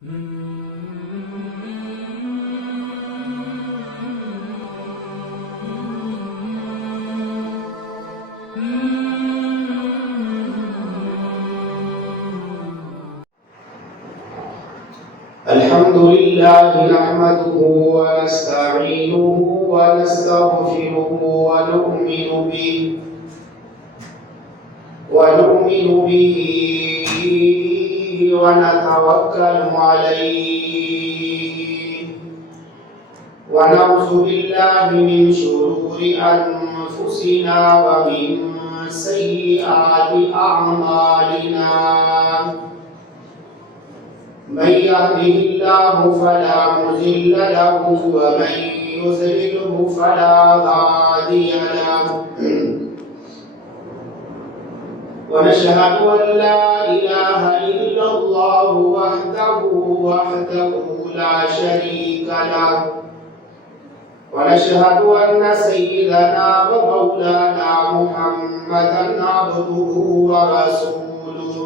الحمد لله نحمده ونستعينه ونستغفره ونؤمن به ونتوكل عليه ونعوذ بالله من شرور أنفسنا ومن سيئات أعمالنا من يهده الله فلا مضل له ومن يضلله فلا هادي له ونشهد أن لا إله إلا الله وحده لا شريك له ونشهد أن سيدنا ومولانا محمدا عبده ورسوله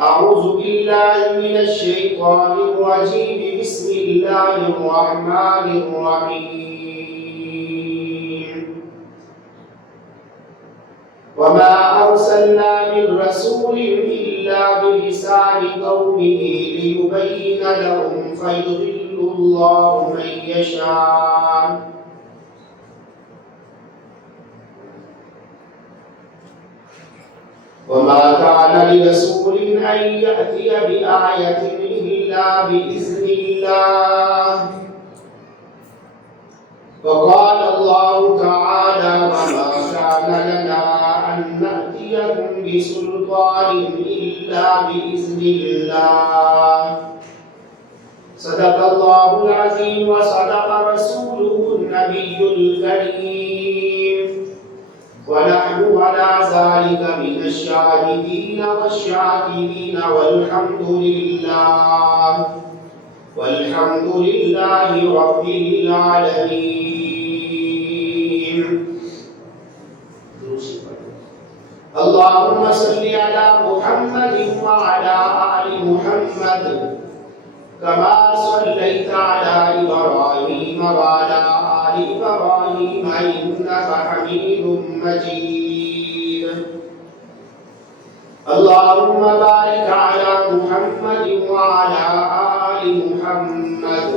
أعوذ بالله من الشيطان الرجيم بسم الله الرحمن الرحيم وما أرسلنا من رسول إلا بلسان قومه ليبين لهم فيضل الله من يشاء وما كان لرسول أن يأتي بآية إلا بإذن الله وقال الله تعالى وما كان لنا أن نأتيكم بسلطان إلا بإذن الله صدق الله العظيم وصدق رسوله النبي الكريم ونحن على ذلك من الشاهدين والشاكرين والحمد لله رب العالمين. اللهم صل على محمد وعلى آل محمد كما صليت على إبراهيم وعلى آل إبراهيم إنك حميد مجيد. اللهم بارك على محمد وعلى آل محمد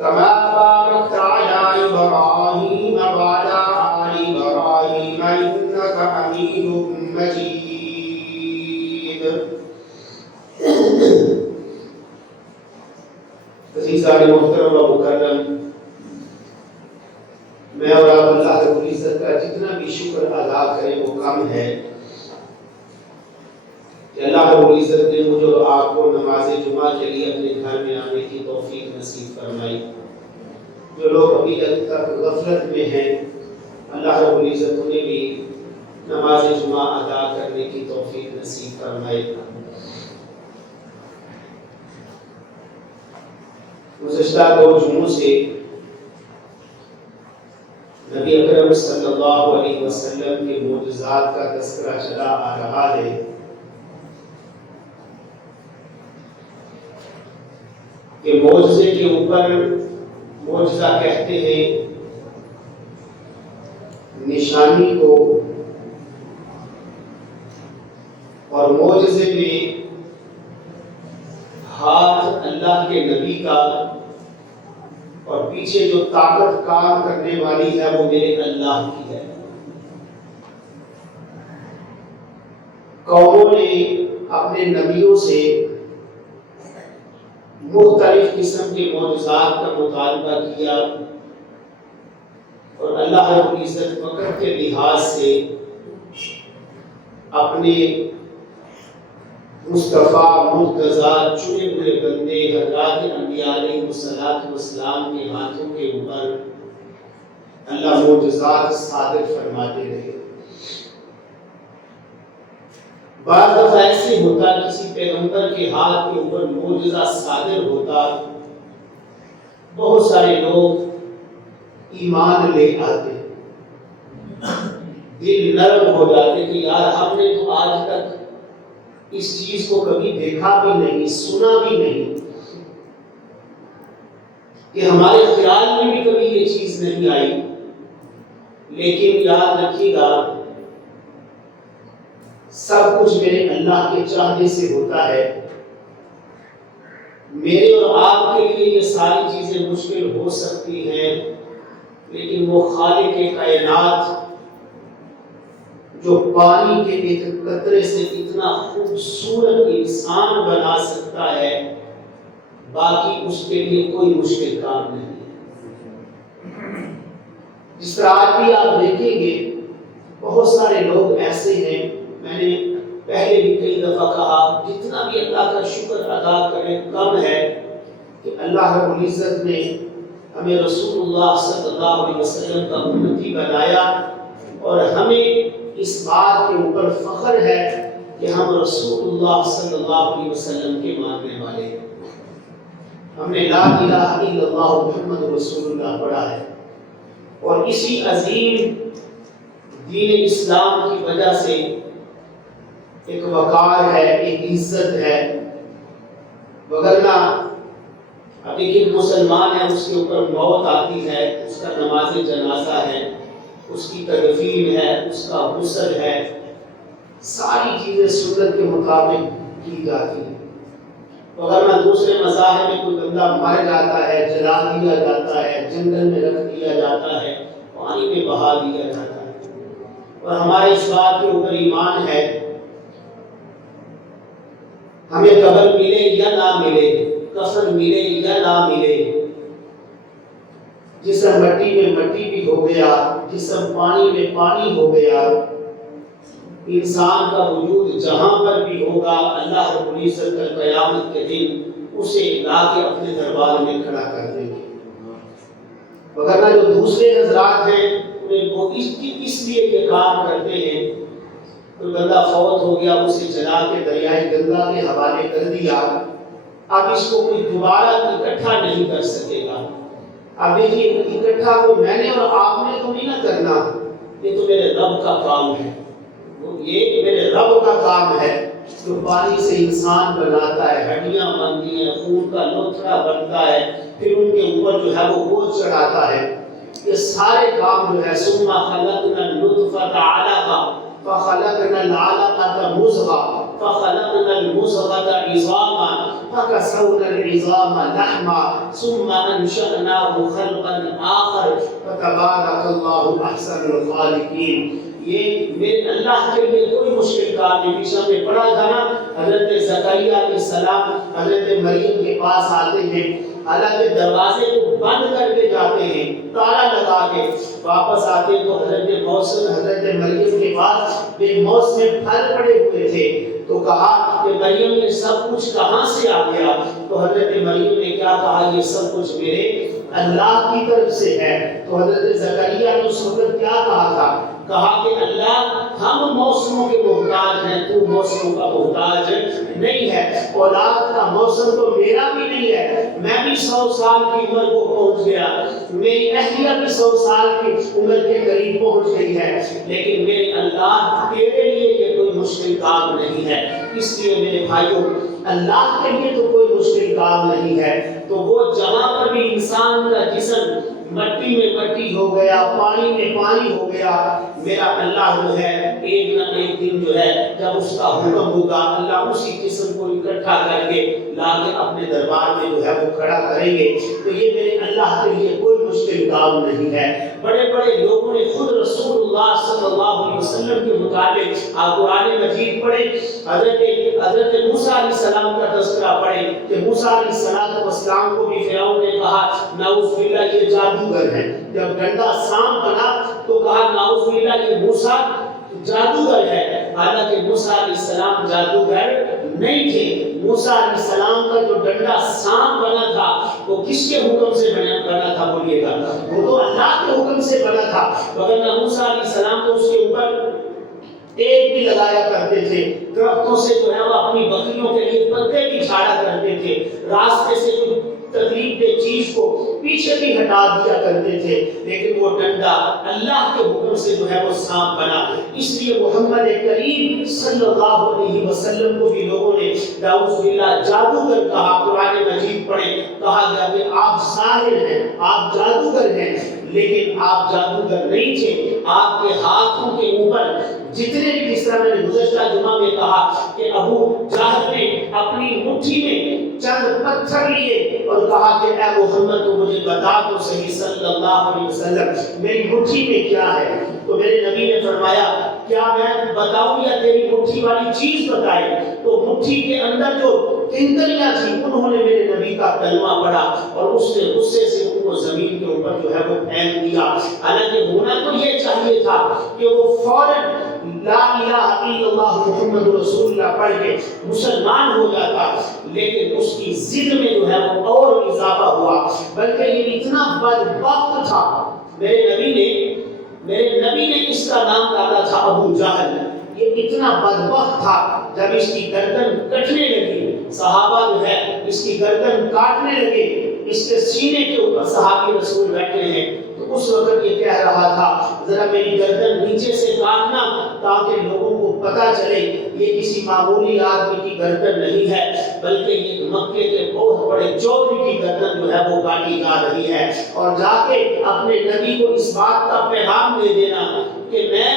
كما باركت على إبراهيم وعلى آل إبراهيم إنك حميد مجيد. عزیزان محترم و مکرم، میں اور آپ اللہ رب العزت کا جتنا بھی شکر ادا کریں وہ کم ہے کہ اللہ رب العزت نے مجھے اور آپ کو نماز جمعہ کے لیے اپنے گھر میں آنے کی توفیق نصیب فرمائی. جو لوگ ابھی تک غفلت میں ہیں اللہ رب العزت انہیں بھی نماز جمعہ ادا کرنے کی توفیق نصیب فرمائے. گزشتہ 2 جمعوں سے نبی اکرم صلی اللہ علیہ وسلم کے معجزات کا تذکرہ چلا آ رہا ہے. کہ معجزے کے اوپر معجزہ کہتے ہیں نشانی کو، اور معجزے میں ہاتھ اللہ کے نبی کا اور پیچھے جو طاقت کام کرنے والی ہے وہ میرے اللہ کی ہے. قوموں نے اپنے نبیوں سے مختلف قسم کے معجزات کا مطالبہ کیا اور اللہ رب العزت وقت کے لحاظ سے اپنے مصطفیٰ مرتضیٰ چنے ہوئے بندے حضرات انبیاء علیہ السلام کے ہاتھوں کے اوپر اللہ معجزات صادر فرماتے رہے. بعض دفعہ ایسے ہوتا کسی پیغمبر کے ہاتھ کے اوپر معجزہ صادر ہوتا، بہت سارے لوگ ایمان لے آتے، دل نرم ہو جاتے کہ یار ہم نے تو آج تک اس چیز کو کبھی دیکھا بھی نہیں، سنا بھی نہیں، کہ ہمارے خیال میں بھی کبھی یہ چیز نہیں آئی۔ لیکن یاد رکھیے گا، سب کچھ میرے اللہ کے چاہنے سے ہوتا ہے۔ میرے اور آپ کے لیے یہ ساری چیزیں مشکل ہو سکتی ہیں، لیکن وہ خالق کائنات جو پانی کے ایک قطرے سے اتنا خوبصورت انسان بنا سکتا ہے، باقی اس کے لیے کوئی مشکل کام نہیں ہے۔ جس طرح آج بھی آپ دیکھیں گے بہت سارے لوگ ایسے ہیں، میں نے پہلے بھی کئی دفعہ کہا، جتنا بھی اللہ کا شکر ادا کریں کم ہے کہ اللہ رب العزت نے ہمیں رسول اللہ صلی اللہ علیہ وسلم کا امتی بنایا، اور ہمیں اس بات کے اوپر فخر ہے کہ ہم رسول اللہ صلی اللہ علیہ وسلم کے ماننے والے ہیں۔ ہم نے لا الہ الا اللہ محمد رسول اللہ پڑھا ہے، اور اسی عظیم دین اسلام کی وجہ سے ایک وقار ہے، ایک عزت ہے۔ وگرنہ اب ایک مسلمان ہے، اس کے اوپر موت آتی ہے، اس کا نماز جنازہ ہے، اس کی تدفین ہے، اس کا غسل ہے، ساری چیزیں سنت کے مطابق کی جاتی ہیں۔ وگرنہ دوسرے مذاہب میں کوئی بندہ مر جاتا ہے، جلا دیا جاتا ہے، جنگل میں رکھ دیا جاتا ہے، پانی میں بہا دیا جاتا ہے۔ اور ہمارے اس بات کے اوپر ایمان ہے، ہمیں قبر ملے یا نہ ملے، کفن ملے یا نہ ملے، جسم مٹی میں مٹی بھی ہو گیا، جسم پانی میں پانی ہو گیا، انسان کا وجود جہاں پر بھی ہوگا، اللہ رب العزت کل قیامت کے دن اسے لا کے اپنے دربار میں کھڑا کر دیں گے۔ وگرنہ جو دوسرے حضرات ہیں، انہیں وہ اس لیے یہ کام کرتے ہیں، کوئی بندہ فوت ہو گیا، اسے جلا کے دریائے گنگا کے حوالے کر دیا، اب اس کو کوئی دوبارہ اکٹھا نہیں کر سکے گا۔ اب دیکھیے، اکٹھا کو میں نے اور آپ نے تو نہیں نہ کرنا، یہ تو میرے رب کا کام ہے، یہ میرے رب کا کام ہے جو پانی سے انسان بناتا ہے، ہڈیاں بنتی ہیں، خون کا لوتھڑا بنتا ہے، پھر ان کے اوپر جو ہے وہ گوشت چڑھاتا ہے۔ یہ سارے کام جو ہے، ثم خلقنا النطفة علقة فخلقنا العلقة مضغة فخلقنا المضغة عظاما فكسونا العظام لحما ثم انشأناه خلقا آخر فتبارك الله احسن الخالقين۔ یہ میرے اللہ کے لیے کوئی مشکل کام نہیں۔ پیچھے ہم نے پڑھا تھا نا، حضرت زکریا علیہ السلام حضرت مریم کے پاس آتے ہیں، حالانکہ دروازے کو بند کر کے جاتے ہیں، تالا لگا کے واپس آتے ہیں، تو حضرت موسم حضرت مریم کے پاس بے موسم پھل پڑے ہوئے تھے، تو کہا کہ مریم یہ سب کچھ کہاں سے آ گیا؟ تو حضرت مریم نے کیا کہا؟ یہ سب کچھ میرے اللہ کی طرف سے ہے۔ تو حضرت زکریا نے اس وقت کیا کہا تھا؟ کہا کہ اللہ، ہم موسموں کے محتاج ہیں، تو موسموں کا محتاج نہیں ہے، اولاد کا موسم تو میرا بھی نہیں ہے، میں بھی 100 سال کی عمر کو پہنچ گیا، میری اہلیہ بھی 100 سال کی عمر کے قریب پہنچ گئی ہے، لیکن میرے اللہ تیرے لیے یہ کوئی مشکل کام نہیں ہے۔ اس لیے میرے بھائیوں، اللہ کے لیے تو کوئی مشکل کام نہیں ہے، تو وہ جہاں پر بھی انسان کا جسم مٹی میں مٹی ہو گیا، پانی میں پانی ہو گیا، میرا اللہ جو ہے ایک نہ ایک دن جو ہے جب اس کا حکم ہوگا، اللہ اسی جسم کو اکٹھا کر کے لا کے اپنے دربار میں جو ہے وہ کھڑا کریں گے۔ تو یہ میرے اللہ کے لیے کوئی مشکل کام نہیں ہے۔ بڑے بڑے لوگوں نے خود رسول اللہ صلی اللہ علیہ وسلم کے مطابق آپ قرآن مجید پڑھے، حضرت موسیٰ علیہ السلام کا تذکرہ پڑھے کہ موسیٰ علیہ السلام کو بھی فرعون نے کہا نعوذ باللہ یہ جادوگر ہے۔ جب ڈنڈا سانپ بنا تو کہا نعوذ باللہ یہ موسیٰ جادوگر ہے، حالانکہ موسیٰ علیہ السلام جادوگر نہیں تھے۔ موسیٰ علیہ السلام کا جو ڈنڈا سانپ بنا تھا وہ کس کے حکم سے بنا تھا؟ بولیے گا، وہ تو اللہ کے حکم سے بنا تھا، وگرنہ موسیٰ علیہ السلام تو اس کے اوپر ایک بھی لگایا کرتے تھے، درختوں سے جو ہے وہ اپنی بکریوں کے لیے پتے بھی جھاڑا کرتے تھے، راستے سے جو تکلیف دہ چیز کو پیچھے بھی ہٹا دیا کرتے تھے، لیکن وہ ڈنڈا اللہ کے حکم سے جو ہے وہ سانپ بنا۔ اس لیے محمد کریم صلی اللہ علیہ وسلم کو بھی لوگوں نے نعوذ باللہ جادوگر کہا۔ قرآن مجید پڑھے، کہا گیا کہ آپ ساحر ہیں، آپ جادوگر ہیں، لیکن آپ جادوگر نہیں تھے۔ آپ کے ہاتھوں کے اوپر جتنے بھی، جس طرح میں نے گزشتہ جمعہ میں کہا کہ ابو جہل نے اپنی مٹھی میں چند پتھر لیے اور کہا کہ اے محمد تو مجھے بتا تو صحیح صلی اللہ علیہ وسلم میری مٹھی میں کیا ہے۔ تو میرے نبی نے فرمایا کیا میں بتاؤں یا تیری مٹھی والی چیز بتائے؟ تو مٹھی کے اندر جو تنتلیاں تھیں انہوں نے میرے نبی کا کلمہ پڑھا اور اس نے غصے سے ان کو زمین کے اوپر جو ہے وہ پھینک دیا۔ حالانکہ ہونا تو یہ چاہیے تھا کہ وہ فوراً لا الہ الا اللہ محمد رسول اللہ پڑھ کے مسلمان ہو جاتا، لیکن اس کی ضد میں جو ہے وہ اور اضافہ ہوا، بلکہ یہ اتنا بدبخت تھا۔ میرے نبی نے اس کا نام ڈالا تھا ابو جہل۔ یہ اتنا بدبخت تھا، جب اس کی گردن کٹنے لگی، صحابہ جو ہے اس کی گردن کاٹنے لگے، اس کے سینے کے اوپر صحابی رسول بیٹھے ہیں، تو اس وقت یہ کہہ رہا تھا ذرا میری گردن نیچے سے کاٹنا تاکہ لوگوں کو پتا چلے یہ کسی معمولی آدمی کی گردن نہیں ہے، بلکہ یہ مکے کے بہت بڑے چودھری کی گردن جو ہے وہ کاٹی جا رہی ہے، اور جا کے اپنے نبی کو اس بات کا پیغام دے دینا کہ میں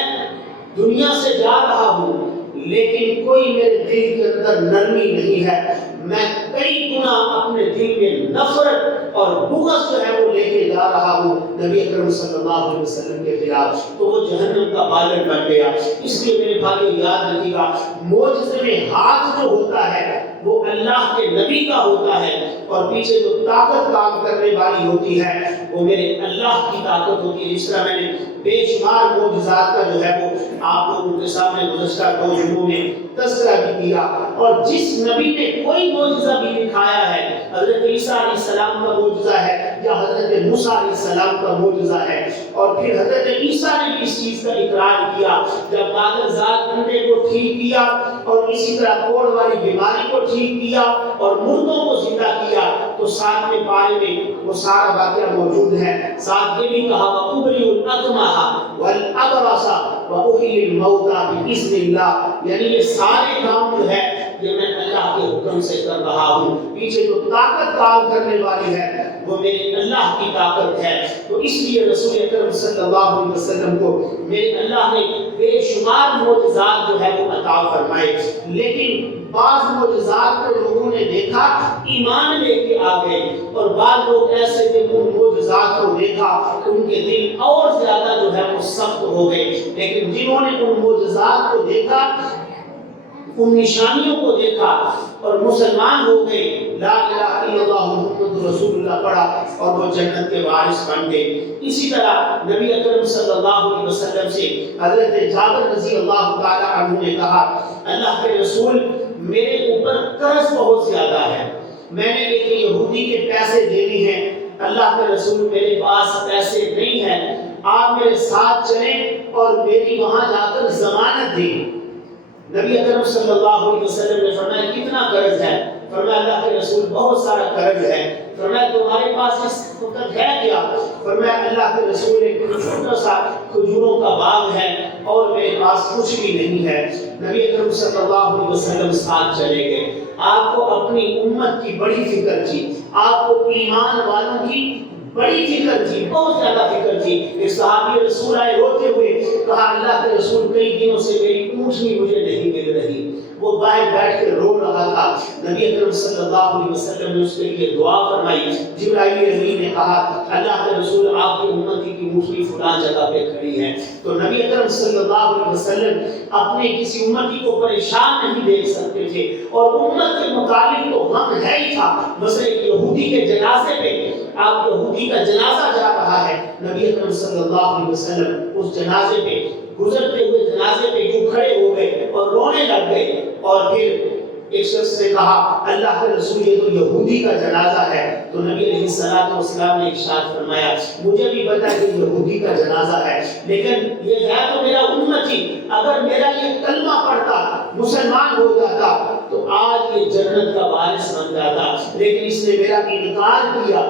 دنیا سے جا رہا ہوں لیکن کوئی میرے دل کے اندر نرمی نہیں ہے، میں کئی گنا اپنے دل میں نفرت اور بغض جو ہے وہ لے کے جا رہا ہوں نبی اکرم صلی اللہ علیہ وسلم کے خلاف۔ تو وہ جہنم کا بالغ بن گیا۔ اس لیے میرے بھائیو یاد رکھیے گا، معجزے میں ہاتھ جو ہوتا ہے وہ اللہ کے نبی کا ہوتا ہے، اور پیچھے جو طاقت کام کرنے والی ہوتی ہے وہ میرے اللہ کی طاقت ہوتی ہے۔ جس طرح میں نے بے شمار معجزات کا جو ہے وہ آپ لوگوں کے سامنے گزشتہ 2 جمعوں میں تذکرہ بھی کیا، اور جس نبی نے کوئی معجزہ بھی دکھایا ہے، حضرت عیسیٰ علیہ السلام کا معجزہ ہے یا حضرت موسیٰ علیہ السلام کا معجزہ ہے، اور پھر حضرت عیسیٰ نے بھی اس چیز کا اقرار کیا جب مادرزاد اندھے کو ٹھیک کیا، اور اسی طرح کوڑ والی بیماری کو ٹھیک کیا اور مردوں کو زندہ کیا، تو 7ویں پارے میں وہ سارا واقعہ موجود ہے۔ ساتھ یہ بھی کہا وَأُبْرِئُ الْأَكْمَحَ وَالْأَبْرَصَ وَأُحْيِي الْمَوْتَىٰ بِإِذْنِ اللَّهِ، یعنی یہ سارے کام جو ہے یہ میں اللہ کے حکم سے کر رہا ہوں، پیچھے جو طاقت کام کرنے والی ہے وہ میرے اللہ کی طاقت ہے۔ تو اس لیے رسول اکرم صلی اللہ علیہ وسلم کو میرے اللہ نے بے شمار معجزات جو ہے وہ عطا فرمائے، لیکن بعض معجزات کو لوگوں نے دیکھا ایمان لے کے آ گئے، اور بعض لوگ ایسے تھے ان معجزات کو دیکھا ان کے دل اور زیادہ جو ہے وہ سخت ہو گئے، لیکن جنہوں نے ان معجزات کو دیکھا، ان نشانیوں کو دیکھا اور مسلمان ہو گئے، لا الہ الا اللہ محمد رسول اللہ پڑھا، اور وہ جنت کے وارث بن گئے۔ اسی طرح نبی اکرم صلی اللہ علیہ وسلم سے حضرت جابر رضی اللہ تعالی عنہ نے کہا اللہ کے رسول میرے اوپر قرض بہت زیادہ ہے، میں نے ایک یہودی کے پیسے دینے ہیں، اللہ کے رسول میرے پاس پیسے نہیں ہیں، آپ میرے ساتھ چلیں اور میری وہاں جا کر ضمانت دیں۔ نبی اکرم صلی اللہ علیہ وسلم نے فرمایا کتنا قرض ہے؟ فرمایا اللہ کے رسول بہت سارا قرض ہے۔ فرمایا تمہارے پاس اس وقت ہے کیا؟ فرمایا اللہ کے رسول ایک چھوٹا سا کھجوروں کا باغ ہے اور میرے پاس کچھ بھی نہیں ہے۔ نبی اکرم صلی اللہ علیہ وسلم ساتھ چلے گئے۔ آپ کو اپنی امت کی بڑی فکر تھی، آپ کو ایمان والوں کی بڑی فکر تھی، بہت زیادہ فکر تھی۔ ایک صحابی رسول آئے روتے ہوئے، کہا اللہ کے رسول کئی دنوں سے میری اونٹنی مجھے نہیں مل رہی۔ وہ باہر بیٹھ کے رو رہا تھا، نبی اکرم صلی اللہ علیہ وسلم نے اس کے لیے دعا فرمائی۔ جبرائیل امین نے کہا اللہ کے رسول آپ کی امتی کی اونٹنی فلاں جگہ پہ کھڑی ہے۔ تو نبی اکرم صلی اللہ علیہ وسلم اپنے کسی امتی کو پریشان نہیں دیکھ سکتے تھے، اور امت کے متعلق تو غم ہے ہی تھا۔ مثلا یہودی کے جنازے پہ، آپ یہودی کا جنازہ جا رہا ہے، نبی اکرم صلی اللہ علیہ وسلم اس جنازے پہ گزرتے ہوئے جنازے پہ یوں کھڑے ہو گئے اور رونے لگ گئے، اور پھر ایک شخص نے کہا اللہ کے رسول یہ تو یہودی کا جنازہ ہے۔ تو نبی علیہ الصلوۃ والسلام نے ارشاد فرمایا مجھے بھی پتا کہ یہودی کا جنازہ ہے، لیکن یہ ہے تو میرا امتی، اگر میرا یہ کلمہ پڑھتا مسلمان ہو جاتا تو آج یہ جنت کا وارث بن جاتا، لیکن اس نے میرا انکار کیا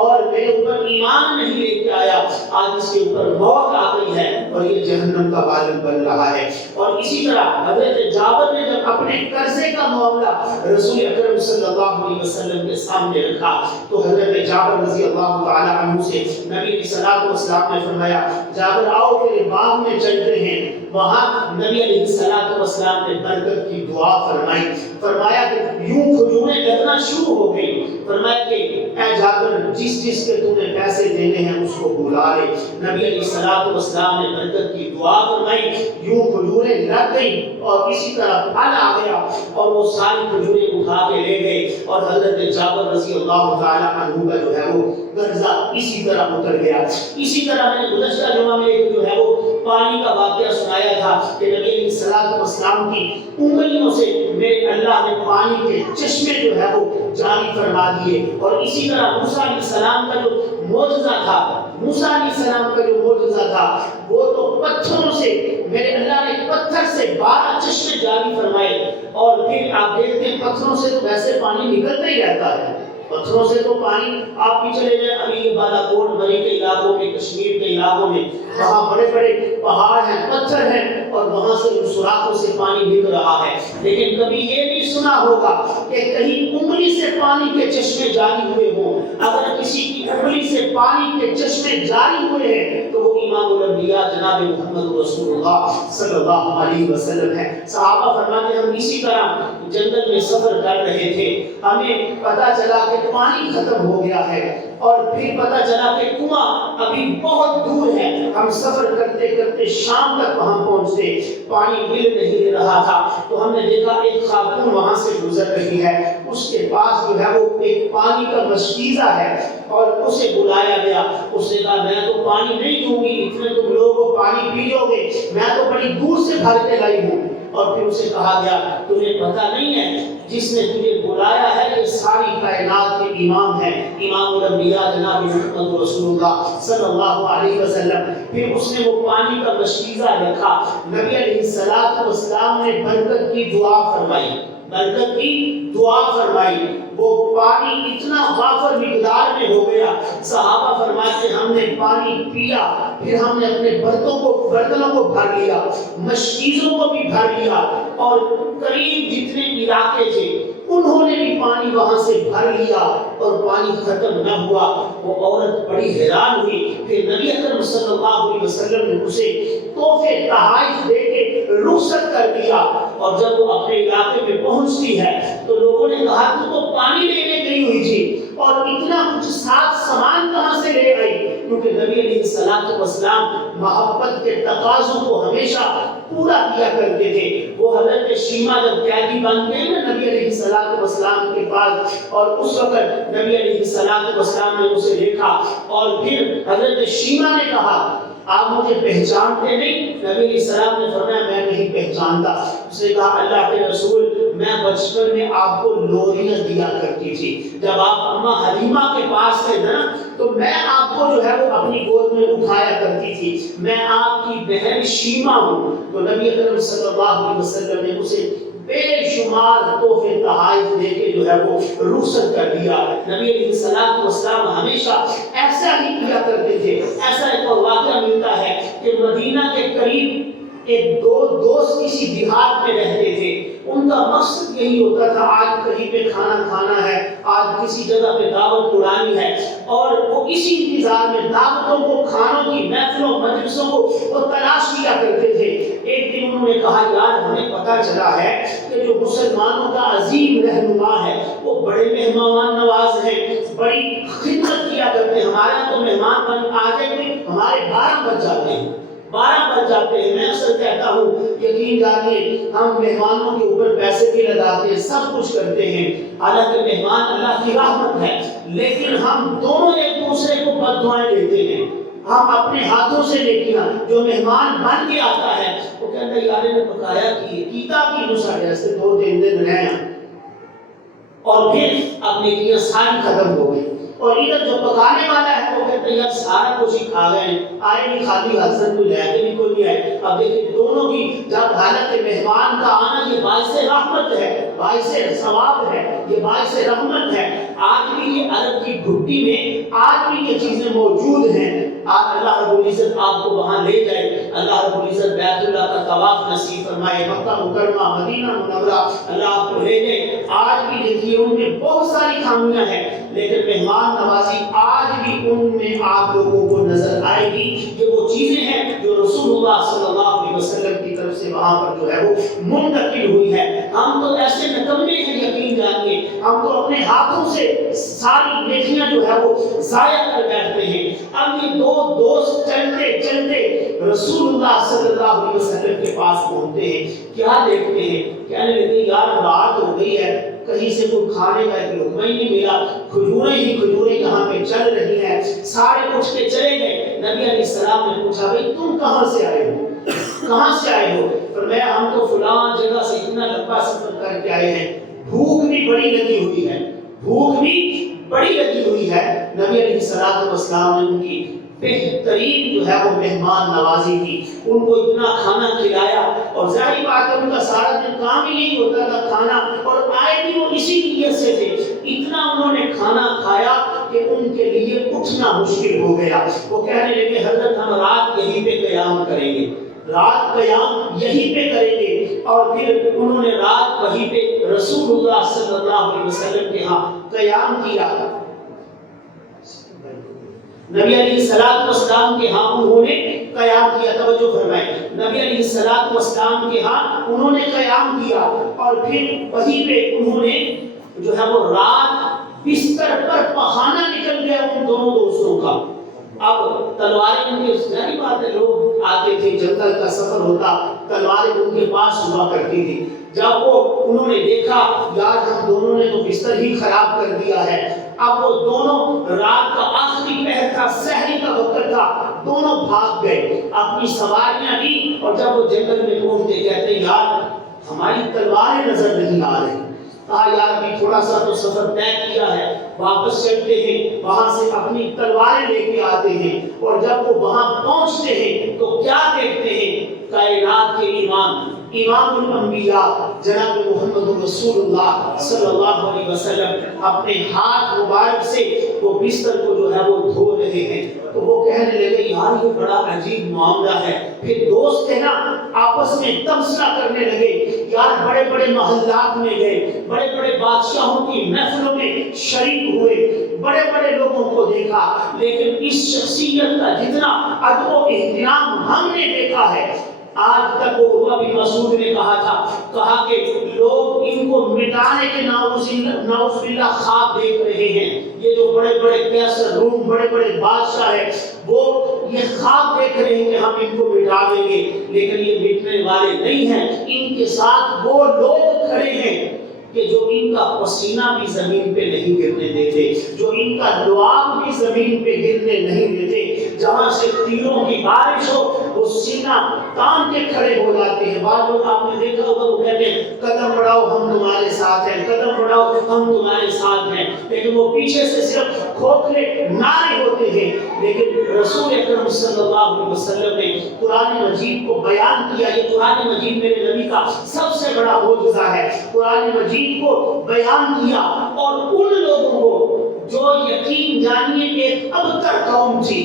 اور میرے اوپر ایمان نہیں لے کے آیا، آج اس کے اوپر موت آ گئی ہے اور یہ جہنم کا والد بن رہا ہے۔ اور اسی طرح حضرت جابر نے جب اپنے قرضے کا معاملہ رسول اکرم صلی اللہ علیہ وسلم کے سامنے رکھا تو حضرت جابر رضی اللہ تعالی عنہ سے نبی علیہ الصلوۃ والسلام نے فرمایا جابر آؤ تیرے باغ میں چلتے ہیں۔ وہاں نبی علیہ الصلوۃ والسلام نے برکت کی دعا فرمائی، فرمایا کہ یوں کھجوریں لگنا شروع ہو گئی، فرمایا کہ اے جابر جس جس کے تو نے پیسے دینے ہیں اس کو بلا لے۔ نبی علیہ الصلوۃ والسلام نے برکت کی دعا فرمائی، یوں کھجوریں لگ گئی اور اسی طرح پھل آ گیا اور وہ ساری کھجوریں اٹھا کے لے گئے اور حضرت جابر رضی اللہ تعالی عنہ کا جو ہے وہ قرضہ اسی طرح اتر گیا۔ اسی طرح میں نے گزشتہ جمعہ میں ایک جو ہے وہ پانی کا واقعہ سنایا تھا کہ نبی علیہ الصلوۃ والسلام کی انگلیوں سے میرے اللہ نے پانی کے چشمے جو ہے وہ جاری فرما دیے۔ اور اسی طرح موسیٰ علیہ السلام کا جو معجزہ تھا، موسیٰ علیہ السلام کا جو معجزہ تھا وہ تو پتھروں سے میرے اللہ نے پتھر سے 12 چشمے جاری فرمائے، اور پھر آپ دیکھتے ہیں پتھروں سے تو ویسے پانی نکلتا ہی رہتا ہے، پتھروں سے تو پانی آپ بھی چلے جائیں ابھی یہ بالا کوٹ بری کے علاقوں میں، کشمیر کے علاقوں میں، وہاں بڑے بڑے پہاڑ ہیں، پتھر ہیں اور وہاں سے ان سوراخوں سے پانی نکل رہا ہے، لیکن کبھی یہ بھی سنا ہوگا کہ کہیں انگلی سے پانی کے چشمے جاری ہوئے ہوں۔ اگر کسی کی انگلی سے پانی کے چشمے جاری ہوئے ہیں تو وہ امام الانبیاء جناب محمد رسول اللہ صلی اللہ علیہ وسلم ہے۔ صحابہ فرماتے ہیں ہم اسی طرح جنگل میں سفر کر رہے تھے، ہمیں پتہ چلا کہ پانی ختم ہو گیا ہے اور پھر پتہ چلا کہ کنواں ابھی بہت دور ہے، ہم سفر کرتے کرتے شام تک وہاں پہنچتے، پانی مل نہیں رہا تھا، تو ہم نے دیکھا ایک خاتون وہاں سے گزر رہی ہے، اس کے پاس جو ہے وہ ایک پانی کا مشکیزہ ہے اور اسے بلایا گیا، اس نے کہا میں تو پانی نہیں دوں گی، اتنے تم لوگ پانی پیو گے، میں تو بڑی دور سے بھر کے لائی ہوں۔ اور پھر اسے کہا گیا تمہیں پتہ نہیں ہے جس نے تجھے بلایا ہے یہ ساری کائنات کے امام ہے، امام الانبیاء جناب محمد رسول اللہ صلی اللہ علیہ وسلم۔ پھر اس نے وہ پانی کا مشکیزہ رکھا، نبی علیہ الصلوۃ والسلام نے برکت کی دعا فرمائی، برکت کی دعا فرمائی، وہ پانی اتنا وافر مقدار میں ہو گیا، صحابہ فرماتے ہم نے پانی پیا، پھر ہم نے اپنے برتنوں کو بھر لیا، مشکیزوں کو بھی بھر لیا، اور قریب جتنے علاقے تھے انہوں نے بھی پانی وہاں سے بھر لیا اور پانی ختم نہ ہوا۔ وہ عورت بڑی حیران ہوئی، پھر نبی اکرم صلی اللہ علیہ وسلم نے اسے تحفے تحائف دے کے رخصت کر دیا، اور جب وہ اپنے علاقے میں پہنچتی ہے تو لوگوں نے کہا تو تو پانی لینے گئی ہوئی تھی اور اتنا کچھ ساتھ سامان کہاں سے لے آئی، کیونکہ نبی علیہ الصلوۃ والسلام محبت کے تقاضوں کو ہمیشہ پورا کیا کرتے تھے۔ وہ حضرت شیما جب قیدی بن گئے نا نبی علیہ الصلوۃ والسلام کے پاس، اور اس وقت نبی علیہ الصلوۃ والسلام نے اسے دیکھا اور پھر حضرت شیما نے کہا آپ مجھے پہچانتے نہیں؟ نبی علیہ السلام نے فرمایا میں نہیں پہچانتا۔ اس نے کہا اللہ کے رسول میں بچپن میں آپ کو لوریاں دیا کرتی تھی، جب آپ اماں حلیمہ کے پاس تھے نا تو میں آپ کو جو ہے وہ اپنی گود میں اٹھایا کرتی تھی، میں آپ کی بہن شیما ہوں۔ تو نبی اکرم صلی اللہ علیہ وسلم نے اسے بے شمار تحفے تحائف دے کے جو ہے وہ رخصت کر دیا۔ نبی علیہ الصلوۃ والسلام ہمیشہ ایسا ہی کیا کرتے تھے۔ ایسا ایک واقعہ ملتا ہے کہ مدینہ کے قریب ایک دو دوست کسی دیہات میں رہتے تھے، ان کا مقصد یہی ہوتا تھا آج کہیں پہ کھانا کھانا ہے، آج کسی جگہ پہ دعوت اڑانی ہے، اور وہ اسی انتظار میں دعوتوں کو، کھانوں کی محفلوں مجلسوں کو وہ تلاش کیا کرتے تھے۔ ایک دن انہوں نے کہا یار ہمیں پتہ چلا ہے کہ جو مسلمانوں کا عظیم رہنما ہے وہ بڑے مہمان نواز ہیں، بڑی خدمت کیا کرتے ہیں، ہمارا تو مہمان بن آ جائے کوئی ہمارے 12 بج جاتے ہیں، 12 بج جاتے ہیں۔ میں اکثر کہتا ہوں یقین جانیے ہم مہمانوں کے اوپر پیسے بھی لگاتے ہیں، سب کچھ کرتے ہیں، حالانکہ مہمان اللہ کی رحمت ہے، لیکن ہم دونوں ایک دوسرے کو بد دعائیں دیتے ہیں۔ ہم اپنے ہاتھوں سے لیکن جو مہمان بن کے آتا ہے وہ کہتا ہے یار نے پکایا کیتا کی نسخہ جیسے 2-3 دن رہے اور پھر اپنی نیکیاں ساری ختم ہو گئی، اور ادھر جو پکانے والا ہے وہ کہتا ہے یار سارا کچھ ہی کھا گئے، آئے بھی خالی ہاتھ سے کوئی لے کے بھی کوئی ہوئی ہے۔ اب دیکھیں دونوں کی جب حالت مہمان کا آنا یہ باعث رحمت ہے، باعث ثواب ہے، یہ باعث رحمت ہے۔ آج بھی یہ عرب کی گھٹی میں آج بھی یہ چیزیں موجود ہیں۔ آج اللہ رب العزت آپ کو وہاں لے جائے، اللہ رب العزت بیت اللہ کا طواف نصیب فرمائے، مکہ مکرمہ مدینہ منورہ اللہ آپ کو لے جائے۔ آج بھی دیکھیے ان میں بہت ساری خامیاں ہیں، لیکن مہمان نوازی آج بھی ان میں آپ لوگوں کو نظر آئے گی۔ یہ وہ چیزیں ہیں جو رسول اللہ صلی اللہ علیہ وسلم کی طرف سے وہاں پر جو ہے وہ منتقل ہوئی ہے۔ ہم تو ایسے نکمے ہیں، یقین جانیے ہم تو اپنے ہاتھوں سے ساری نیکیاں جو ہے وہ ضائع کر بیٹھتے ہیں۔ اب یہ دو دوست چلتے چلتے رسول اللہ صلی اللہ علیہ وسلم کے پاس پہنچتے ہیں، کیا دیکھتے ہیں؟ کہنے لگے یار رات ہو گئی ہے، کہیں سے کوئی کھانے کا ایک لقمہ ہی نہیں ملا، کھجوریں ہی کھجوریں یہاں پہ چل رہی ہیں۔ سارے اٹھ کے چلے گئے۔ نبی علیہ السلام نے پوچھا بھائی تم کہاں سے آئے ہو؟ کہاں سے آئے ہو؟ فرمایا ہم تو فلاں جگہ سے اتنا لمبا سفر کر کے آئے ہیں، بھوک بھی بڑی لگی ہوئی ہے، بھوک بھی بڑی لگی ہوئی ہے۔ نبی علیہ السلام نے ان کی بہترین جو ہے وہ مہمان نوازی کی، ان کو اتنا کھانا کھلایا، اور ظاہر بات ہے ان کا سارا دن کام ہی یہی ہوتا تھا کھانا، اور آئے بھی وہ اسی نیت سے تھے۔ اتنا انہوں نے کھانا کھایا کہ ان کے لیے اٹھنا مشکل ہو گیا۔ وہ کہنے لگے حضرت ہم رات یہیں پہ قیام کریں گے، رات قیام یہیں پہ کریں گے۔ اور پھر انہوں نے رات وہیں پہ رسول اللہ صلی اللہ علیہ وسلم کے ہاں قیام کیا۔ نبی علیہ السلام کے ہاں انہوں نے قیام کیا، توجہ فرمائیں، نبی علیہ السلام کے ہاں انہوں نے قیام کیا، اور پھر وہیں پہ انہوں نے جو ہے وہ رات بستر پر پخانا نکل گیا ان دونوں دوستوں کا۔ اب تلواریں ان کے ظاہر بات ہے لوگ آتے تھے، جنگل کا سفر ہوتا، تلواریں ان کے پاس ہوا کرتی تھی۔ جب وہ انہوں نے دیکھا یار ہم دونوں نے تو بستر ہی خراب کر دیا ہے، اب وہ دونوں رات کا آخری پہر تھا، سحری کا وقت تھا، دونوں بھاگ گئے، اپنی سواریاں لی، اور جب وہ جنگل میں پہنچتے کہتے یار ہماری تلواریں نظر نہیں آ رہی۔ کہا یار بھی تھوڑا سا تو سفر طے کیا ہے، واپس چلتے ہیں، وہاں سے اپنی تلواریں لے کے آتے ہیں، اور جب وہ وہاں پہنچتے ہیں تو کیا دیکھتے ہیں؟ کائنات کے امام الانبیاء جناب محمد رسول اللہ صلی اللہ علیہ وسلم اپنے ہاتھ مبارک سے وہ بستر کو جو ہے وہ دھو رہے ہیں۔ تو وہ کہنے لگے یار یہ بڑا عجیب معاملہ ہے۔ پھر دوست تھے نا آپس میں تبصرہ کرنے لگے، یار بڑے بڑے محلات میں گئے، بڑے بڑے بادشاہوں کی محفلوں میں شریک ہوئے، بڑے بڑے لوگوں کو دیکھا، لیکن اس شخصیت کا جتنا ادب و احترام ہم نے دیکھا ہے آج تک۔ وہ عروہ بن مسعود نے کہا کہ لوگ ان کو مٹانے کے نعوذ باللہ خواب دیکھ رہے ہیں۔ یہ جو بڑے بڑے قیصر روم بڑے بڑے بادشاہ ہیں وہ یہ خواب دیکھ رہے ہیں کہ ہم ان کو مٹا دیں گے، لیکن یہ مٹنے والے نہیں ہیں۔ ان کے ساتھ وہ لوگ کھڑے ہیں کہ جو ان کا پسینہ بھی زمین پہ نہیں گرنے دیتے، جو ان کا لعاب بھی زمین پہ گرنے نہیں دیتے۔ جہاں سے تیروں کی بارش ہو وہ سینہ تان کے کھڑے ہو جاتے ہیں۔ بعض لوگ آپ نے دیکھا ہوگا وہ کہتے ہیں قدم بڑھاؤ ہم تمہارے ساتھ ہیں، قدم بڑھاؤ ہم تمہارے ساتھ ہیں، لیکن وہ پیچھے سے صرف کھوکھلے نعرے ہوتے ہیں۔ لیکن رسول اکرم صلی اللہ علیہ وسلم نے قرآن مجید کو بیان کیا۔ یہ قرآن مجید میرے نبی کا سب سے بڑا معجزہ ہے۔ قرآن مجید کو بیان کیا، اور ان لوگوں کو جو یقین جانیے ایک ابتر قوم تھی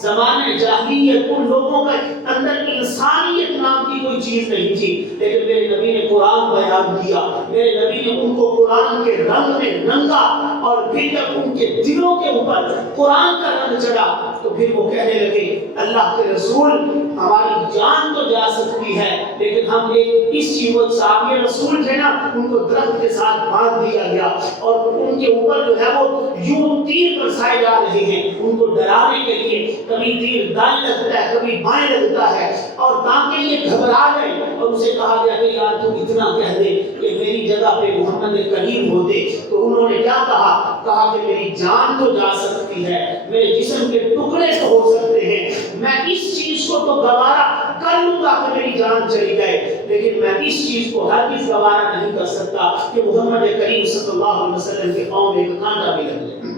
زمانے جاہلیت، ان لوگوں کے اندر انسانیت نام کی کوئی چیز نہیں تھی، لیکن میرے نبی نے قرآن بیان کیا، میرے نبی نے ان کو قرآن کے رنگ میں رنگا، اور پھر جب ان کے دلوں کے اوپر قرآن کا رنگ چڑھا تو پھر وہ کہنے لگے اللہ کے رسول ہماری جان تو جا سکتی ہے، لیکن ہم ایک اس چیز صاحب یہ رسول تھے نا ان کو درخت کے ساتھ باندھ دیا گیا، اور ان کے اوپر جو ہے وہ یوں تیر برسائے جا رہے ہیں ان کو ڈرانے کے لیے، کبھی تیر دائیں لگتا ہے کبھی بائیں لگتا ہے، اور تاکہ یہ گھبرا گئے، اور اسے کہا گیا کہ یار تو اتنا کہہ دے کہ میری جگہ پہ محمد کریم ہوتے، تو انہوں نے کیا کہا کہ میری جان تو جا سکتی ہے، میرے جسم کے ٹکڑے تو ہو سکتے ہیں، میں اس چیز کو تو گوارا کر لوں گا کہ میری جان چلی جائے، لیکن میں اس چیز کو ہرگز گوارا نہیں کر سکتا کہ محمد کریم صلی اللہ علیہ وسلم کے پاؤں میں ایک کانٹا بھی لگ جائے۔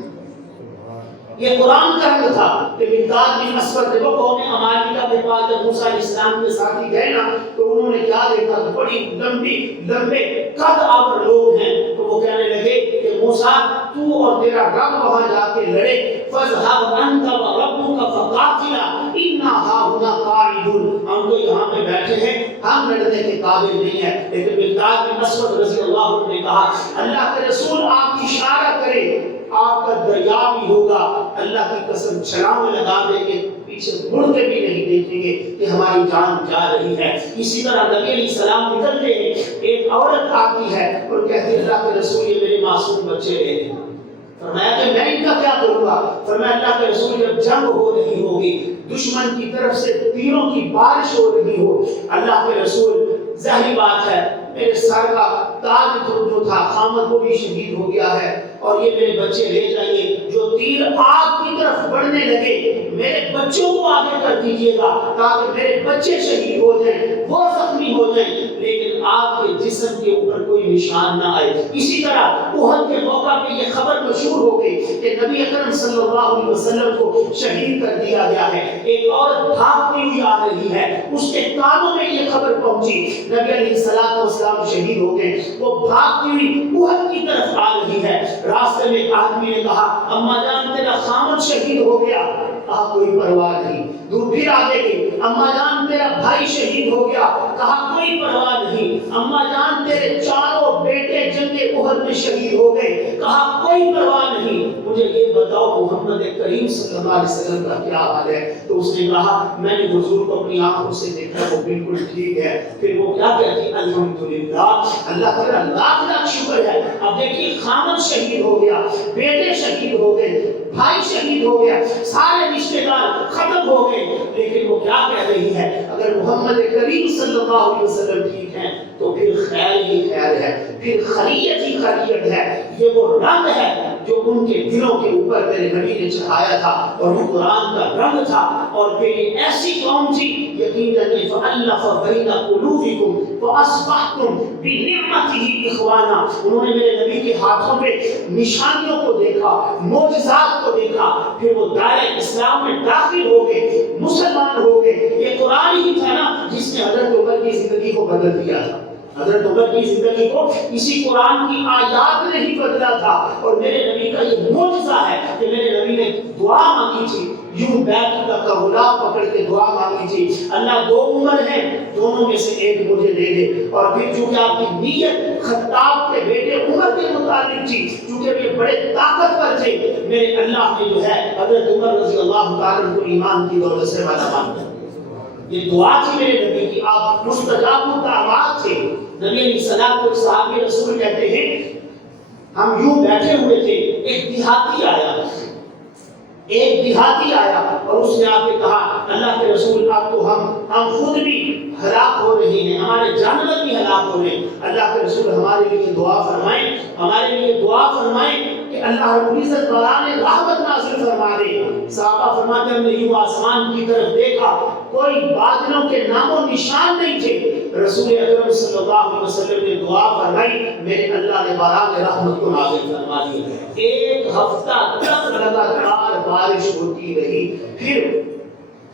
یہ قرآن کا رنگ تھا کہ مقداد بن اسود نے وہ قوم عمالقہ کے پاس جب موسیٰ علیہ السلام کے ساتھی گئے نا تو انہوں نے کیا دیکھا، بڑی لمبے قد آور لوگ ہیں، تو وہ کہنے لگے کہ موسیٰ تو اور تیرا رب وہاں جا کے لڑے، فَاذْهَبْ أَنْتَ وَرَبُّكَ فَقَاتِلَا إِنَّا هَاهُنَا قَاعِدُونَ، ہم تو یہاں پہ بیٹھے ہیں، ہم لڑنے کے قابل نہیں ہیں۔ لیکن مقداد بن اسود رضی اللہ عنہ نے کہا اللہ کے رسول آپ اشارہ کرے آپ کا دریا بھی ہوگا، اللہ کی قسم چھلانگ لگا دیں گے، پیچھے مڑ کے بھی نہیں دیکھیں گے کہ ہماری جان جا رہی ہے۔ اسی طرح نبی علیہ السلام نکلتے ہیں، ایک عورت آتی ہے اور کہتی ہے اللہ کے رسول یہ میرے معصوم بچے رہے ہیں۔ فرمایا کہ میں ان کا کیا کروں گا؟ فرمایا اللہ کے رسول جب جنگ ہو رہی ہوگی، دشمن کی طرف سے تیروں کی بارش ہو رہی ہو، اللہ کے رسول ظاہری بات ہے میرے سر کا تاج جو تھا خامد وہ بھی شہید ہو گیا ہے اور یہ میرے بچے لے جائیے، جو تیر آگ کی طرف بڑھنے لگے میرے بچوں کو آگے کر دیجیے گا تاکہ میرے بچے شہید ہو جائیں، وہ زخمی ہو جائیں، لیکن آپ کے جسم کے اوپر کوئی نشان نہ آئے۔ اسی طرح احد کے موقع پہ یہ خبر مشہور ہو گئی کہ نبی اکرم صلی اللہ علیہ وسلم کو شہید کر دیا گیا ہے۔ ایک عورت بھاگتی ہوئی آ رہی ہے، اس کے کانوں میں یہ خبر پہنچی نبی علیہ السلام شہید ہو گئے، وہ بھاگتی ہوئی احد کی طرف آ رہی ہے۔ راستے میں ایک آدمی نے کہا اماں جان تیرا خامد شہید ہو گیا، کہا کوئی پرواہ نہیں۔ پھر آگے گئی اماں جان تیرا بھائی شہید ہو گیا، کہا کوئی پرواہ نہیں۔ اماں جان تیرے چاروں بیٹے جنگ احد میں شہید ہو گئے، کہا کوئی پرواہ نہیں۔ مجھے یہ بتاؤ محمد کریم صلی اللہ علیہ وسلم کا کیا حال ہے؟ تو اس نے کہا میں نے حضور کو اپنی آنکھوں سے دیکھا، وہ بالکل ٹھیک ہے۔ پھر وہ کیا کہتی الحمدللہ، اللہ تعالیٰ لاکھ لاکھ شکر ہے۔ اب دیکھیے خامد شہید ہو گیا، بیٹے شہید ہو گئے، بھائی شہید ہو گیا، سارے رشتے دار ختم ہو گئے، لیکن وہ کیا کہہ رہی ہے اگر محمد کریم صلی اللہ علیہ وسلم ٹھیک ہیں تو پھر خیر ہی خیر ہے، پھر خیریت ہی خیریت ہے۔ یہ وہ رنگ ہے جو ان کے دلوں کے اوپر میرے نبی نے چڑھایا تھا اور وہ قرآن کا رنگ تھا۔ اور پھر یہ ایسی قوم تھی یقیناً فَأَلَّفَ بَيْنَ قُلُوبِكُمْ فَأَصْبَحْتُمْ بِنِعْمَتِهِ إِخْوَانًا، انہوں نے میرے نبی کے ہاتھوں پہ نشانیوں کو دیکھا، معجزات کو دیکھا، پھر وہ دائرہ اسلام میں داخل ہو گئے، مسلمان ہو گئے۔ یہ قرآن ہی تھا نا جس نے حضرت عمر کی زندگی کو بدل دیا تھا، حضرت عمر کی زندگی کو اسی قرآن کی آیات نے ہی بدلا تھا۔ اور میرے نبی کا یہ معجزہ ہے کہ میرے نبی نے دعا مانگی تھی، یوں بیت کا غلاف پکڑ کے دعا مانگی تھی اللہ دو عمر ہیں دونوں میں سے ایک مجھے دے دے۔ اور پھر چونکہ آپ کی نیت خطاب کے بیٹے عمر کے متعلق تھی، چونکہ یہ بڑے طاقتور تھے، میرے اللہ نے جو ہے حضرت عمر رضی اللہ تعالیٰ کو ایمان کی دولت سے مالا مان کر یہ دعا تھی میرے نبی کی، آپ مستجاب الدعوات تھے۔ نبی علیہ السلام کو صحابی رسول کہتے ہیں ہم یوں بیٹھے ہوئے تھے، ایک دیہاتی آیا اور اس نے آ کے کہا اللہ کے رسول اب تو ہم خود بھی ہلاک ہو رہے ہیں، ہمارے جانور بھی ہلاک ہو رہے ہیں، اللہ کے رسول ہمارے لیے دعا فرمائیں، ہمارے لیے دعا فرمائیں کہ اللہ رب العزت باران رحمت نازل فرما دے۔ صحابہ فرماتے ہم نے یوں آسمان کی طرف دیکھا، کوئی بادلوں کے نام و نشان نہیں تھے۔ رسول اکرم صلی اللہ علیہ وسلم نے دعا فرمائی، میرے اللہ نے باران رحمت کو نازل فرما دیا۔ ایک ہفتہ تک لگاتار بارش ہوتی رہی۔ پھر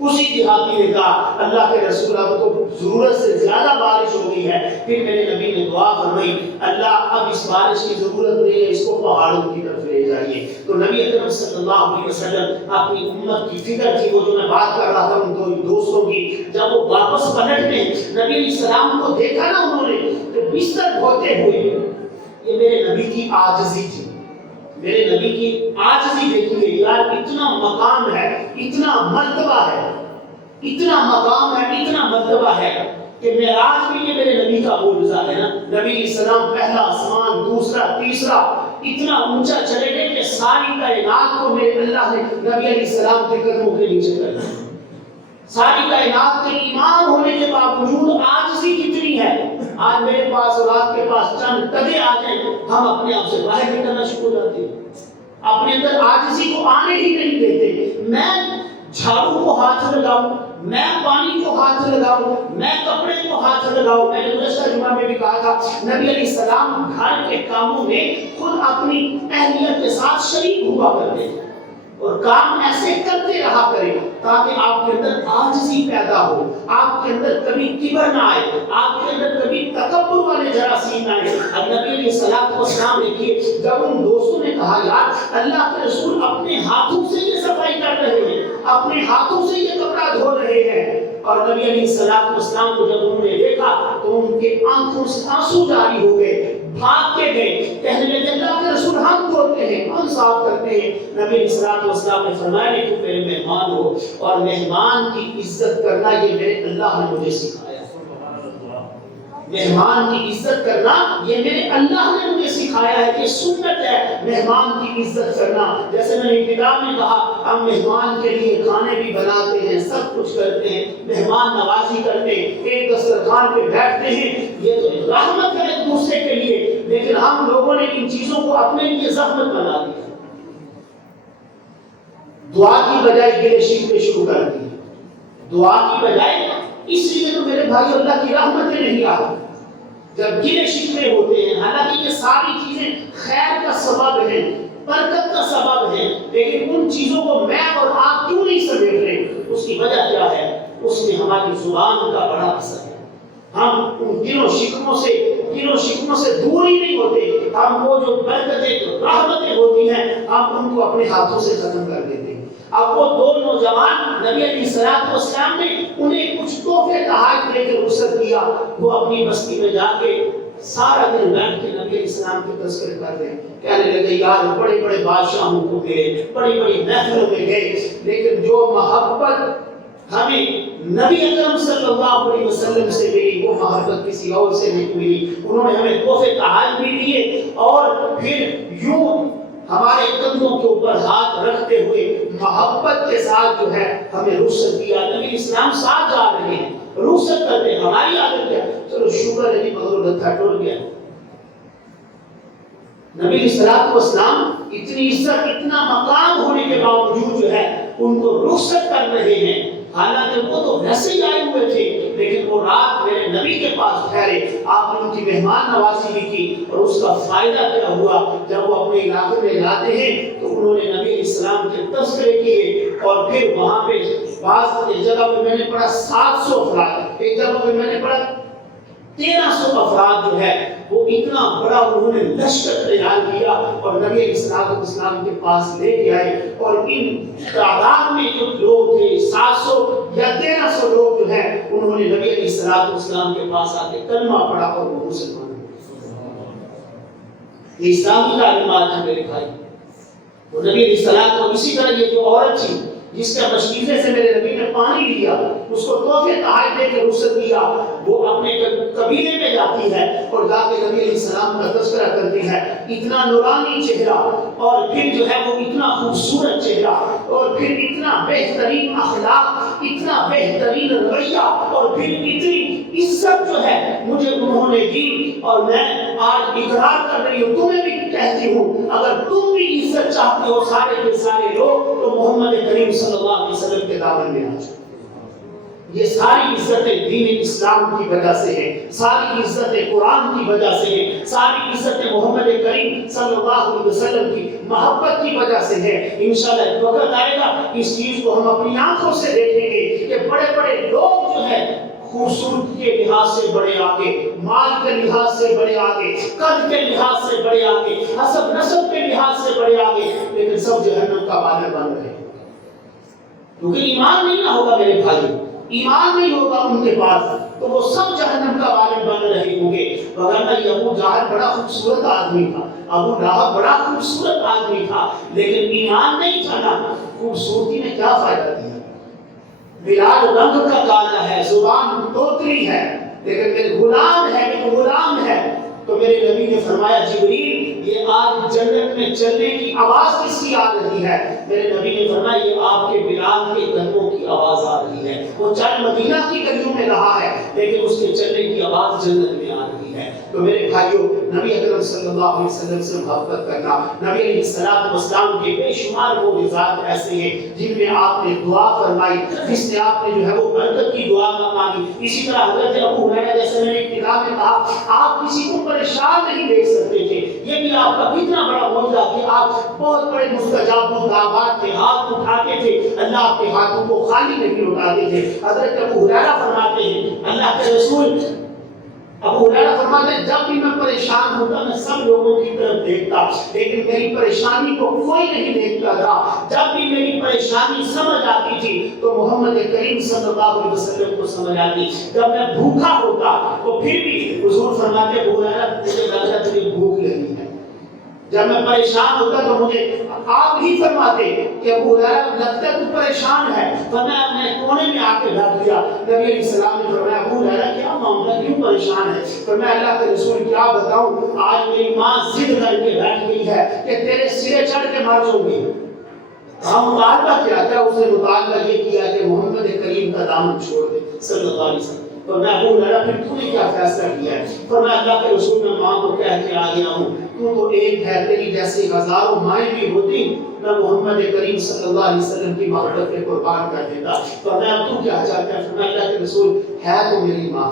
اسی دیہاتی نے کہا اللہ کے رسول اب تو ضرورت سے زیادہ بارش ہو گئی ہے۔ پھر میرے نبی نے دعا فرمائی اللہ اب اس بارش کی ضرورت نہیں ہے، اس کو پہاڑوں کی طرف لے جائیے۔ تو نبی اکرم صلی اللہ علیہ وسلم اپنی امت کی فکر تھی، وہ جو میں بات کر رہا تھا ان دو دوستوں کی، جب وہ واپس پلٹنے نبی علیہ السلام کو دیکھا نا انہوں نے تو بستر دھوتے ہوئے، یہ میرے نبی کی عاجزی تھی، میرے نبی کی عاجزی دیکھیے یار، اتنا مقام ہے، اتنا مرتبہ ہے، اتنا مقام ہے، اتنا مرتبہ ہے کہ معراج بھی یہ میرے نبی کا معجزہ ہے نا۔ نبی علیہ السلام پہلا آسمان، دوسرا، تیسرا، اتنا اونچا چلے گئے کہ ساری کائنات کو میرے اللہ نے نبی علیہ السلام کے قدموں کے نیچے کر دیا۔ ساری کائنات کے امام ہونے کے باوجود عاجزی کتنی ہے۔ آج میرے پاس اور آپ کے پاس چند ٹگے آ جائیں، ہم اپنے آپ سے باہر نکلنا شروع ہو جاتے ہیں، اپنے اندر عاجزی کو آنے ہی نہیں دیتے۔ میں جھاڑو کو ہاتھ لگاؤں، میں پانی کو ہاتھ لگاؤں، میں کپڑے کو ہاتھ لگاؤں۔ میں نے گزشتہ جمعہ میں بھی کہا تھا نبی علیہ السلام گھر کے کاموں میں خود اپنی اہلیت کے ساتھ شریک ہوا کرتے تھے۔ اور کام ایسے کرتے رہا کریں تاکہ آپ کے اندر عاجزی پیدا ہو، آپ کے اندر کبھی کبر نہ آئے، آپ کے اندر کبھی تکبر والے جراثیم نہ آئے۔ اب نبی علیہ الصلوۃ والسلام دیکھیے، جب ان دوستوں نے کہا یار اللہ کے رسول اپنے ہاتھوں سے یہ صفائی کر رہے ہیں، اپنے ہاتھوں سے یہ کپڑا دھو رہے ہیں، اور نبی علیہ الصلوۃ والسلام کو جب انہوں نے دیکھا تو ان کے آنکھوں سے آنسو جاری ہو گئے، بھاگ کے گئے، کہنے لگے اللہ کے رسول ہم دھوتے ہیں، ہم صاف کرتے ہیں۔ نبی علیہ الصلوۃ والسلام نے فرمایا کہ تم میرے مہمان ہو، اور مہمان کی عزت کرنا یہ میرے اللہ نے مجھے سکھایا ہے۔ مہمان کی عزت کرنا یہ میرے اللہ نے مجھے سکھایا ہے، یہ سنت ہے مہمان کی عزت کرنا۔ جیسے میں نے ابتدا میں کہا، ہم مہمان کے لیے کھانے بھی بناتے ہیں، سب کچھ کرتے ہیں، مہمان نوازی کرتے ہیں، ایک دسترخوان پہ بیٹھتے ہیں، یہ تو رحمت ہے ایک دوسرے کے لیے، لیکن ہم لوگوں نے ان چیزوں کو اپنے لیے زحمت بنا دیا، دعا کی بجائے گلے شکوے شروع کر دی، دعا کی بجائے، اس لیے تو میرے بھائی اللہ کی رحمتیں نہیں آتی جب گلے شکوے ہوتے ہیں۔ حالانکہ یہ ساری چیزیں خیر کا سبب ہیں، برکت کا سبب ہے، لیکن ان چیزوں کو میں اور آپ کیوں نہیں سمیٹ رہے؟ اس کی وجہ کیا ہے؟ اس میں ہماری زبان کا بڑا اثر ہے۔ ہم ان گلوں شکووں سے دور ہی نہیں ہوتے، ہم وہ جو برکتیں رحمتیں ہوتی ہیں ہم ان کو اپنے ہاتھوں سے ختم کر دیتے ہیں۔ اب وہ دو نوجوان نبی علیہ الصلوۃ والسلام نے انہیں کچھ تحفے تحائف دے کے رخصت کیا، وہ اپنی بستی میں جا کے سارا دن بیٹھ کے نبی علیہ السلام کے تذکرے کر رہے ہیں، کہنے لگے یار بڑے بڑے بادشاہوں کو گئے، بڑی بڑی محفلوں میں گئے، لیکن جو محبت ہمیں نبی اکرم صلی اللہ علیہ وسلم سے ملی وہ محبت کسی اور سے نہیں ملی۔ انہوں نے ہمیں تحفے تحائف بھی دیے، اور پھر یوں ہمارے قدموں کے اوپر ہاتھ رکھتے ہوئے محبت کے ساتھ جو ہے ہمیں رخصت دیا۔ نبی اسلام ساتھ جا رہے ہیں، رخصت کرتے، ہماری عادت ہے چلو شکر ہے مگر لتھا ٹوٹ گیا۔ نبی علیہ الصلوۃ والسلام اتنی عزت اتنا مقام ہونے کے باوجود جو ہے ان کو رخصت کر رہے ہیں، حالانکہ وہ تو ویسے ہی آئے ہوئے تھے، لیکن وہ رات میرے نبی کے پاس ٹھہرے، آپ نے ان کی مہمان نوازی بھی کی، اور اس کا فائدہ کیا ہوا؟ جب وہ اپنے علاقے میں لاتے ہیں تو انہوں نے نبی علیہ السلام کے تذکرے کیے، اور پھر وہاں پہ بعض ایک جگہ پہ میں نے پڑھا 700 افراد، ایک جگہ پہ میں نے پڑھا 1300 افراد جو ہے وہ اتنا بڑا انہوں نے لشکر تیار کیا اور نبی علیہ السلام کے پاس لے کے آئے، اور ان تعداد میں جو لوگ تھے 700 یا 1300 لوگ جو ہے انہوں نے نبی علیہ السلام کے پاس آ کے کلمہ پڑھا اور وہ مسلمان ہوئے۔ یہ اسلامی تعلیمات ہیں میرے بھائی۔ وہ نبی علیہ السلام کو اسی طرح یہ جو عورت تھی جس کا مشکیزے سے میرے نبی نے پانی لیا، اس کو تحفے تحائف دے کے رخصت کیا، وہ اپنے قبیلے میں جاتی ہے اور جا کے نبی علیہ السلام کا تذکرہ کرتی ہے، اتنا نورانی چہرہ، اور پھر جو ہے وہ اتنا خوبصورت چہرہ، اور پھر اتنا بہترین اخلاق، اتنا بہترین رویہ، اور پھر اتنی عزت جو ہے مجھے انہوں نے دی، اور میں آج اقرار کر رہی ہوں، تمہیں بھی کہتی ہوں، اگر تم بھی عزت چاہتے ہو سارے کے سارے لوگ تو محمد کریم صلی اللہ علیہ وسلم کے دامن میں آ جاؤ۔ یہ ساری عزتیں دین اسلام کی وجہ سے ہیں، ساری عزتیں قرآن کی وجہ سے ہیں، ساری عزتیں محمد کریم صلی اللہ علیہ وسلم کی محبت کی وجہ سے ہیں۔ انشاءاللہ ایک وقت آئے گا اس چیز کو ہم اپنی آنکھوں سے دیکھیں گے کہ بڑے بڑے لوگ جو ہیں خوبصورتی کے لحاظ سے بڑے آگے، مال کے لحاظ سے بڑے آگے، قد کے لحاظ سے بڑے آگے، حسب نسب کے لحاظ سے بڑے آگے، لیکن سب جہنم کا بانر بن رہے ہیں، کیونکہ ایمان نہیں نہ ہوگا میرے بھائی، ایمان نہیں ہوگا ان کے پاس تو وہ سب جہنم کا بانر بن رہے ہوں گے۔ وگرنہ یہ ابو جہل بڑا خوبصورت آدمی تھا، ابو لہب بڑا خوبصورت آدمی تھا، لیکن ایمان نہیں تھا نا، خوبصورتی نے کیا فائدہ دیا؟ بلال رنگ کا کالا ہے، زبان توتلی ہے، لیکن میرے غلام ہے، میرے غلام ہے۔ تو میرے نبی نے فرمایا جبریل یہ آج جنت میں چلنے کی آواز کس کی آ رہی ہے؟ میرے نبی نے فرمایا یہ آپ کے بلال کے قدموں کی آواز آ رہی ہے، وہ چل مدینہ کی گلیوں میں رہا ہے لیکن اس کے چلنے کی آواز جنت میں آ رہی ہے۔ تو میرے بھائیوں نبی اکرم صلی اللہ علیہ وسلم سے محبت کرنا، نبی علیہ السلام کے بے شمار معجزات ایسے ہیں جن میں آپ نے دعا فرمائی، جس میں آپ نے جو ہے وہ برکت کی دعا مانگی. اسی طرح حضرت ابو ہریرہ جیسے میں نے ابتدا میں کہا آپ کسی کو پریشان نہیں دیکھ سکتے تھے، یہ بھی آپ کا اتنا بڑا معجزہ کہ آپ بہت بڑے مستجاب الدعوات تھے، ہاتھ اٹھاتے تھے اللہ آپ کے ہاتھوں کو خالی نہیں لوٹاتے تھے. حضرت ابو ہریرہ فرماتے ہیں اللہ کے رسول ابو ہریرہ فرماتے ہیں جب بھی میں پریشان ہوتا میں سب لوگوں کی طرف دیکھتا لیکن میری پریشانی کو کوئی نہیں دیکھتا تھا. جب بھی میری پریشانی سمجھ آتی تھی تو محمد کریم صلی اللہ علیہ وسلم کو سمجھ آتی. جب میں بھوکا ہوتا تو پھر بھی حضور فرماتے ابو ہریرہ مجھے لگتا ہے تجھے بھوک لگی ہے. جب میں پریشان ہوتا تو مجھے آپ ہی فرماتے کہ ابو ہریرہ لگتا ہے تو پریشان ہے، تو میں اپنے کونے میں آ کے بیٹھ گیا. نبی علیہ السلام نے فرمایا ابو ہریرہ کیا معاملہ کیوں پریشان ہے؟ فرمایا اللہ کے رسول کیا بتاؤں آج میری ماں ضد کر کے بیٹھ گئی ہے کہ تیرے سرے چڑھ کے مار دوں گی. ہم مطالبہ کیا اس نے مطالبہ یہ کیا کہ محمد کریم کا دامن چھوڑ دے صلی اللہ علیہ وسلم. فرمایا ابو ہریرہ پھر تو نے کیا فیصلہ کیا ہے؟ فرمایا اللہ کے رسول میں ماں کو کہہ کے آ گیا ہوں تو تو ایک ہے، تیری جیسی ہزاروں مائیں بھی ہوتی میں محمد کریم صلی اللہ علیہ وسلم کی محبت پہ قربان کر دیتا. فرمایا اب تو کیا چاہتا ہے؟ فرمایا اللہ کے رسول ہے تو میری ماں،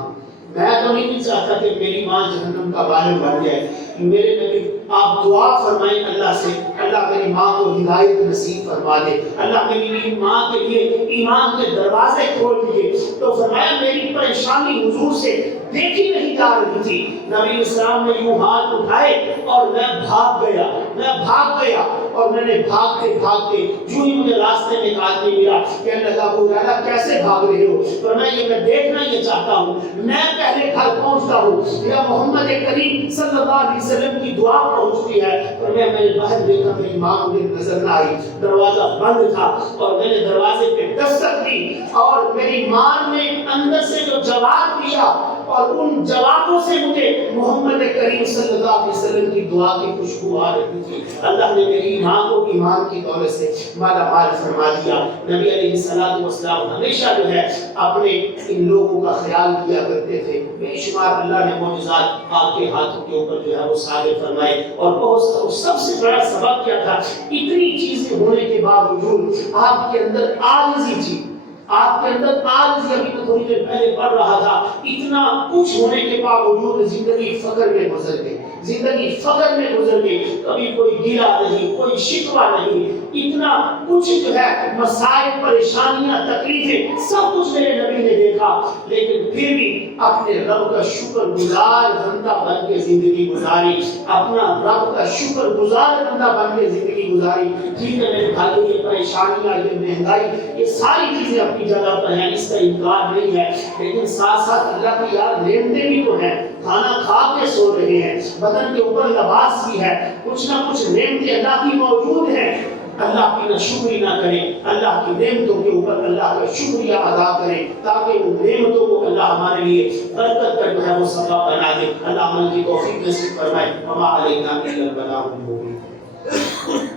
میں تو نہیں چاہتا کہ میری ماں جہنم کا باہر بن جائے. میرے نبی آپ دعا فرمائیں اللہ سے اللہ میری ماں کو ہدایت نصیب فرما دے، اللہ میری ماں کے لیے ایمان کے دروازے کھول دیے. تو فرمایا میری پریشانی حضور سے دیکھی نہیں جا رہی تھی. نبی اسلام نے یوں ہاتھ اٹھائے اور میں بھاگ گیا اور میں نے بھاگتے جو ہی مجھے راستے میں ایک آدمی ملا کہنے لگا ابو ہریرہ کیسے بھاگ رہے ہو؟ فرمایا یہ میں دیکھنا یہ چاہتا ہوں، میں پہلے گھر پہنچتا ہوں یا محمد کریم صلی اللہ علیہ وسلم کی دعا پہنچتی ہے. فرمایا میں نے باہر دیکھا میری ماں مجھے نظر نہ آئی، دروازہ بند تھا اور میں نے دروازے پہ دستک دی اور میری ماں نے اندر سے جو جواب دیا اور ان جوابوں سے مجھے محمد کریم صلی اللہ علیہ وسلم کی دعا کی خوشبو آ رہی تھی. اللہ نے میری ماں کو ایمان کی دولت سے مالا مال فرما دیا. نبی علیہ السلام ہمیشہ جو ہے اپنے ان لوگوں کا خیال کیا کرتے تھے. بے شمار اللہ نے معجزات آپ کے ہاتھوں کے اوپر جو ہے وہ صادر فرمائے اور بہت سب سے بڑا سبب کیا تھا؟ اتنی چیزیں ہونے کے باوجود آپ کے اندر عاجزی تھی. آپ کے اندر عاجزی، ابھی تو تھوڑی دیر پہلے پڑھ رہا تھا، اتنا کچھ ہونے کے باوجود زندگی فقر میں گزر گئی، کبھی کوئی گیلا نہیں، کوئی شکوہ نہیں. اتنا کچھ جو ہے مسائل پریشانیاں تکلیفیں سب کچھ میرے نبی نے دیکھا لیکن پھر بھی اپنے رب کا شکر گزار بندہ بن کے زندگی گزاری. ٹھیک ہے میرے بھائیوں یہ پریشانیاں یہ مہنگائی یہ ساری چیزیں اپنی جگہ پر ہیں، اس کا انکار نہیں ہے، لیکن ساتھ ساتھ اللہ کی یاد نعمتیں بھی تو ہیں. کھانا کھا کے سو رہے ہیں، بدن کے اوپر لباس بھی ہے، کچھ نہ کچھ نعمتیں اللہ کی موجود ہیں. اللہ کی نہ شکری نہ کریں، اللہ کی نعمتوں کے اوپر اللہ کا شکریہ ادا کریں تاکہ ان نعمتوں کو اللہ ہمارے لیے برکت کا جو ہے وہ سبب بنا دے. اللہ عمل کی توفیق نصیب فرمائے. وما علینا الا البلاغ المبین.